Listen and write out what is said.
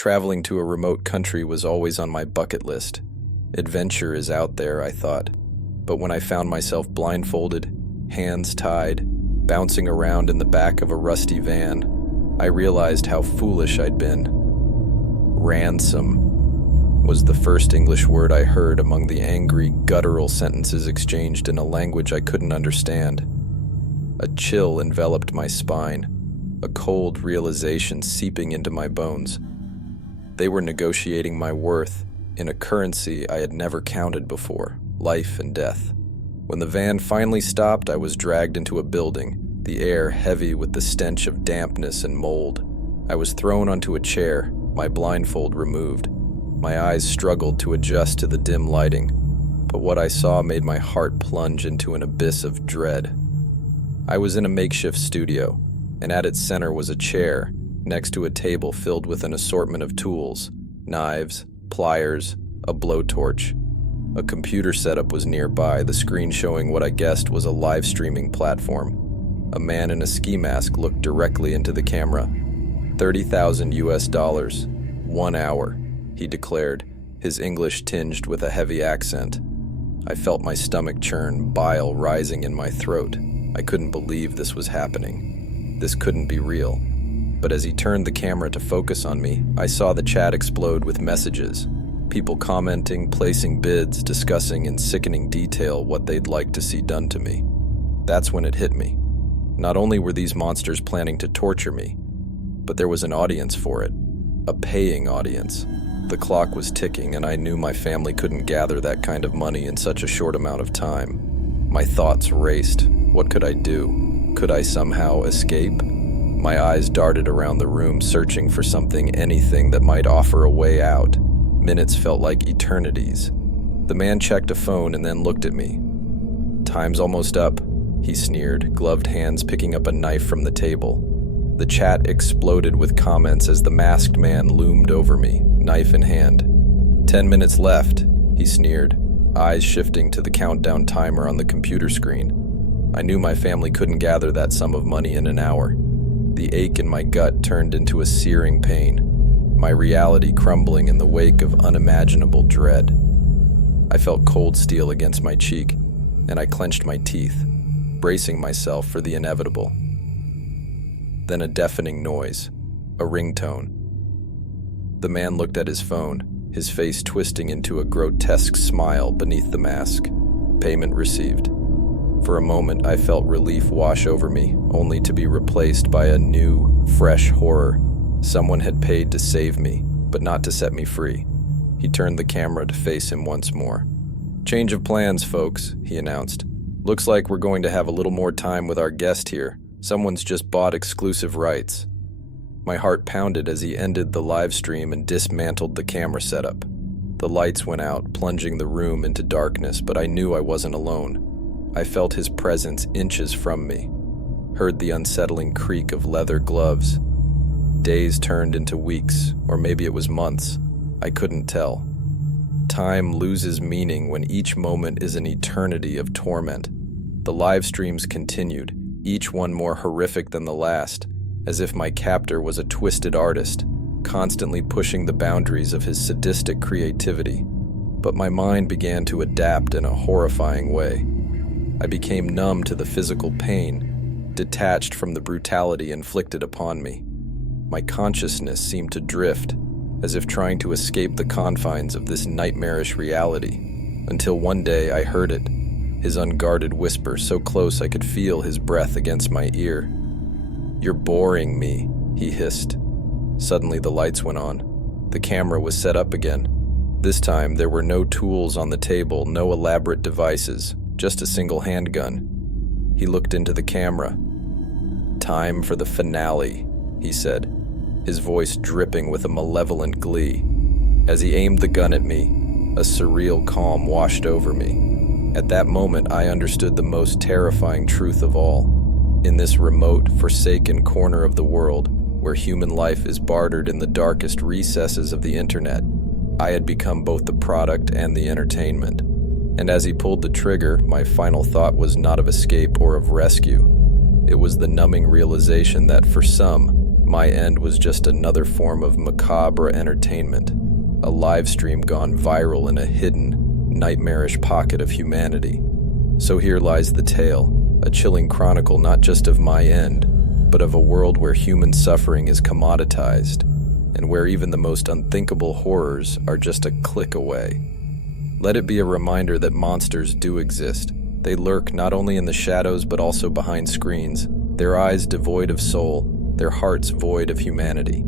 Traveling to a remote country was always on my bucket list. Adventure is out there, I thought. But when I found myself blindfolded, hands tied, bouncing around in the back of a rusty van, I realized how foolish I'd been. Ransom was the first English word I heard among the angry, guttural sentences exchanged in a language I couldn't understand. A chill enveloped my spine, a cold realization seeping into my bones. They were negotiating my worth in a currency I had never counted before, life and death. When the van finally stopped, I was dragged into a building, the air heavy with the stench of dampness and mold. I was thrown onto a chair, my blindfold removed. My eyes struggled to adjust to the dim lighting, but what I saw made my heart plunge into an abyss of dread. I was in a makeshift studio, and at its center was a chair, next to a table filled with an assortment of tools, knives, pliers, a blowtorch. A computer setup was nearby, the screen showing what I guessed was a live streaming platform. A man in a ski mask looked directly into the camera. $30,000 US, 1 hour, he declared, his English tinged with a heavy accent. I felt my stomach churn, bile rising in my throat. I couldn't believe this was happening. This couldn't be real. But as he turned the camera to focus on me, I saw the chat explode with messages. People commenting, placing bids, discussing in sickening detail what they'd like to see done to me. That's when it hit me. Not only were these monsters planning to torture me, but there was an audience for it. A paying audience. The clock was ticking, and I knew my family couldn't gather that kind of money in such a short amount of time. My thoughts raced. What could I do? Could I somehow escape? My eyes darted around the room, searching for something, anything that might offer a way out. Minutes felt like eternities. The man checked a phone and then looked at me. "Time's almost up," he sneered, gloved hands picking up a knife from the table. The chat exploded with comments as the masked man loomed over me, knife in hand. 10 minutes left, he sneered, eyes shifting to the countdown timer on the computer screen. I knew my family couldn't gather that sum of money in an hour. The ache in my gut turned into a searing pain, my reality crumbling in the wake of unimaginable dread. I felt cold steel against my cheek, and I clenched my teeth, bracing myself for the inevitable. Then a deafening noise, a ringtone. The man looked at his phone, his face twisting into a grotesque smile beneath the mask. Payment received. For a moment, I felt relief wash over me, only to be replaced by a new, fresh horror. Someone had paid to save me, but not to set me free. He turned the camera to face him once more. "Change of plans, folks," he announced. "Looks like we're going to have a little more time with our guest here. Someone's just bought exclusive rights." My heart pounded as he ended the live stream and dismantled the camera setup. The lights went out, plunging the room into darkness, but I knew I wasn't alone. I felt his presence inches from me, heard the unsettling creak of leather gloves. Days turned into weeks, or maybe it was months. I couldn't tell. Time loses meaning when each moment is an eternity of torment. The live streams continued, each one more horrific than the last, as if my captor was a twisted artist, constantly pushing the boundaries of his sadistic creativity. But my mind began to adapt in a horrifying way. I became numb to the physical pain, detached from the brutality inflicted upon me. My consciousness seemed to drift, as if trying to escape the confines of this nightmarish reality, until one day I heard it, his unguarded whisper so close I could feel his breath against my ear. "You're boring me," he hissed. Suddenly the lights went on. The camera was set up again. This time there were no tools on the table, no elaborate devices, just a single handgun. He looked into the camera. "Time for the finale," he said, his voice dripping with a malevolent glee. As he aimed the gun at me, a surreal calm washed over me. At that moment, I understood the most terrifying truth of all. In this remote, forsaken corner of the world, where human life is bartered in the darkest recesses of the internet, I had become both the product and the entertainment. And as he pulled the trigger, my final thought was not of escape or of rescue. It was the numbing realization that for some, My end was just another form of macabre entertainment, a live stream gone viral in a hidden, nightmarish pocket of humanity. So here lies the tale, a chilling chronicle not just of my end, but of a world where human suffering is commoditized, and where even the most unthinkable horrors are just a click away. Let it be a reminder that monsters do exist. They lurk not only in the shadows but also behind screens, their eyes devoid of soul, their hearts void of humanity.